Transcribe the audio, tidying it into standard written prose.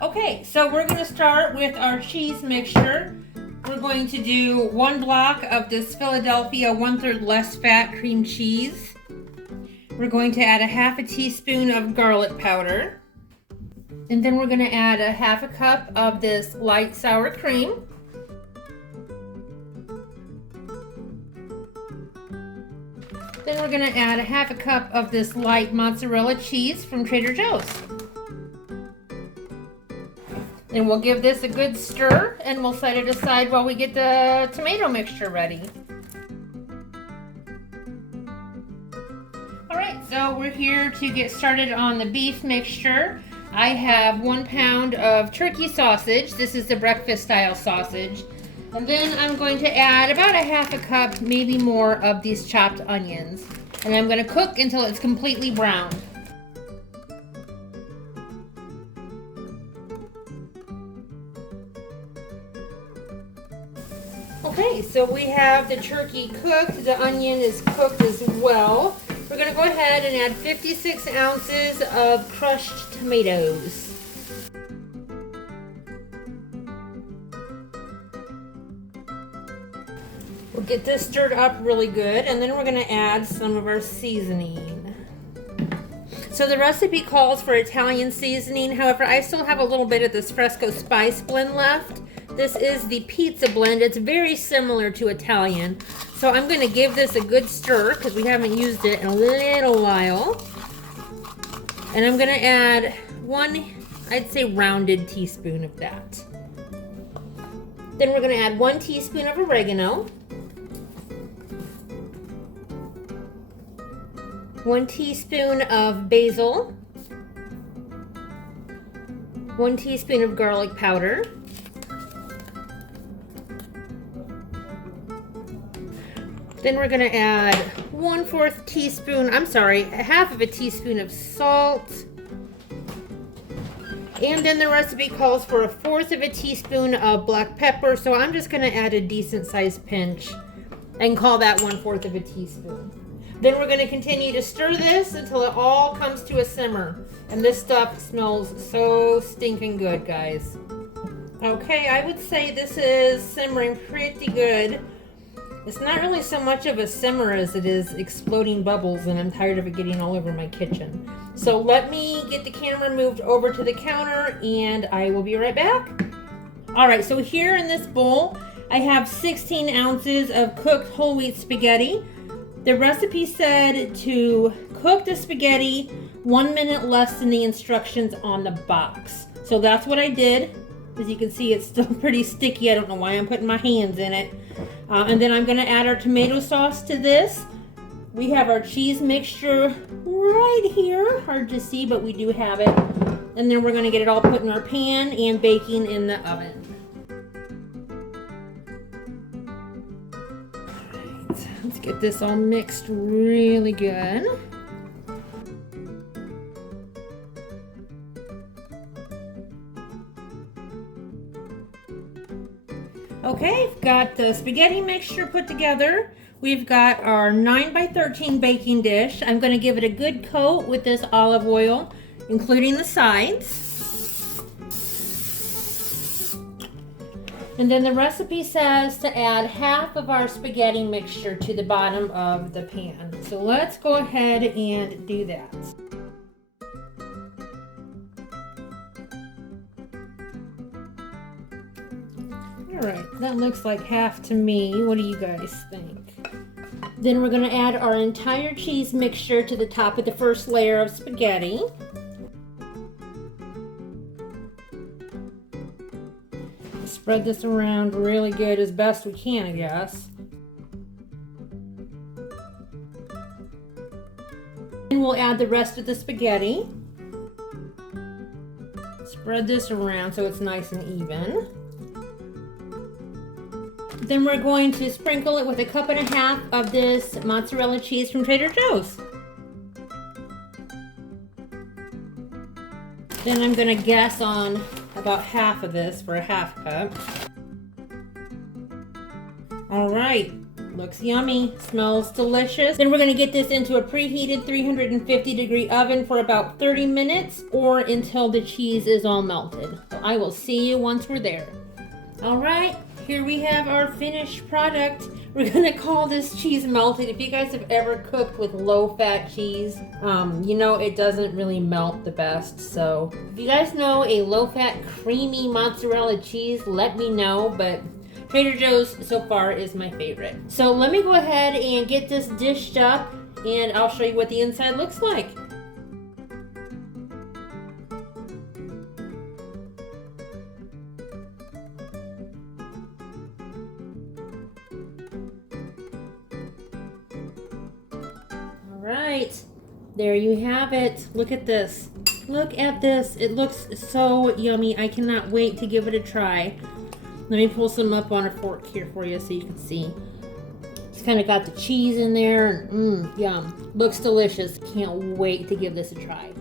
Okay, so we're going to start with our cheese mixture. We're going to do 1 block of this Philadelphia 1/3 less fat cream cheese. We're going to add a 1/2 teaspoon of garlic powder. And then we're going to add a 1/2 cup of this light sour cream. Then we're going to add a 1/2 cup of this light mozzarella cheese from Trader Joe's. And we'll give this a good stir and we'll set it aside while we get the tomato mixture ready. Alright, so we're here to get started on the beef mixture. I have 1 pound of turkey sausage. This is the breakfast style sausage. And then I'm going to add about a 1/2 cup, maybe more, of these chopped onions. And I'm going to cook until it's completely brown. Okay, so we have the turkey cooked. The onion is cooked as well. We're going to go ahead and add 56 ounces of crushed tomatoes. We'll get this stirred up really good, and then we're going to add some of our seasoning. So the recipe calls for Italian seasoning. However, I still have a little bit of this Fresco spice blend left. This is the pizza blend. It's very similar to Italian. So I'm going to give this a good stir because we haven't used it in a little while. And I'm going to add 1, I'd say, rounded teaspoon of that. Then we're going to add 1 teaspoon of oregano. 1 teaspoon of basil. 1 teaspoon of garlic powder. Then we're going to add 1/4 teaspoon, I'm sorry, 1/2 teaspoon of salt. And then the recipe calls for 1/4 teaspoon of black pepper, so I'm just going to add a decent sized pinch and call that 1/4 teaspoon. Then we're going to continue to stir this until it all comes to a simmer. And this stuff smells so stinking good, guys. Okay, I would say this is simmering pretty good. It's not really so much of a simmer as it is exploding bubbles, and I'm tired of it getting all over my kitchen. So let me get the camera moved over to the counter and I will be right back. Alright, so here in this bowl, I have 16 ounces of cooked whole wheat spaghetti. The recipe said to cook the spaghetti 1 minute less than the instructions on the box. So that's what I did. As you can see, it's still pretty sticky. I don't know why I'm putting my hands in it. And then I'm going to add our tomato sauce to this. We have our cheese mixture right here. Hard to see, but we do have it. And then we're going to get it all put in our pan and baking in the oven. Alright, let's get this all mixed really good. Okay, we've got the spaghetti mixture put together. We've got our 9x13 baking dish. I'm going to give it a good coat with this olive oil, including the sides. And then the recipe says to add 1/2 of our spaghetti mixture to the bottom of the pan. So let's go ahead and do that. Alright, that looks like 1/2 to me. What do you guys think? Then we're going to add our entire cheese mixture to the top of the first layer of spaghetti. Spread this around really good as best we can, I guess. And we'll add the rest of the spaghetti. Spread this around so it's nice and even. Then we're going to sprinkle it with 1.5 cups of this mozzarella cheese from Trader Joe's. Then I'm going to guess on about 1/2 of this for a 1/2 cup. All right, looks yummy, smells delicious. Then we're going to get this into a preheated 350-degree oven for about 30 minutes or until the cheese is all melted. I will see you once we're there. All right, here we have our finished product. We're gonna call this cheese melted. If you guys have ever cooked with low-fat cheese, you know it doesn't really melt the best. So if you guys know a low-fat creamy mozzarella cheese, let me know. But Trader Joe's so far is my favorite. So let me go ahead and get this dished up and I'll show you what the inside looks like. Right, there you have it. Look at this. Look at this. It looks so yummy. I cannot wait to give it a try. Let me pull some up on a fork here for you so you can see. It's kind of got the cheese in there. Yum. Looks delicious. Can't wait to give this a try.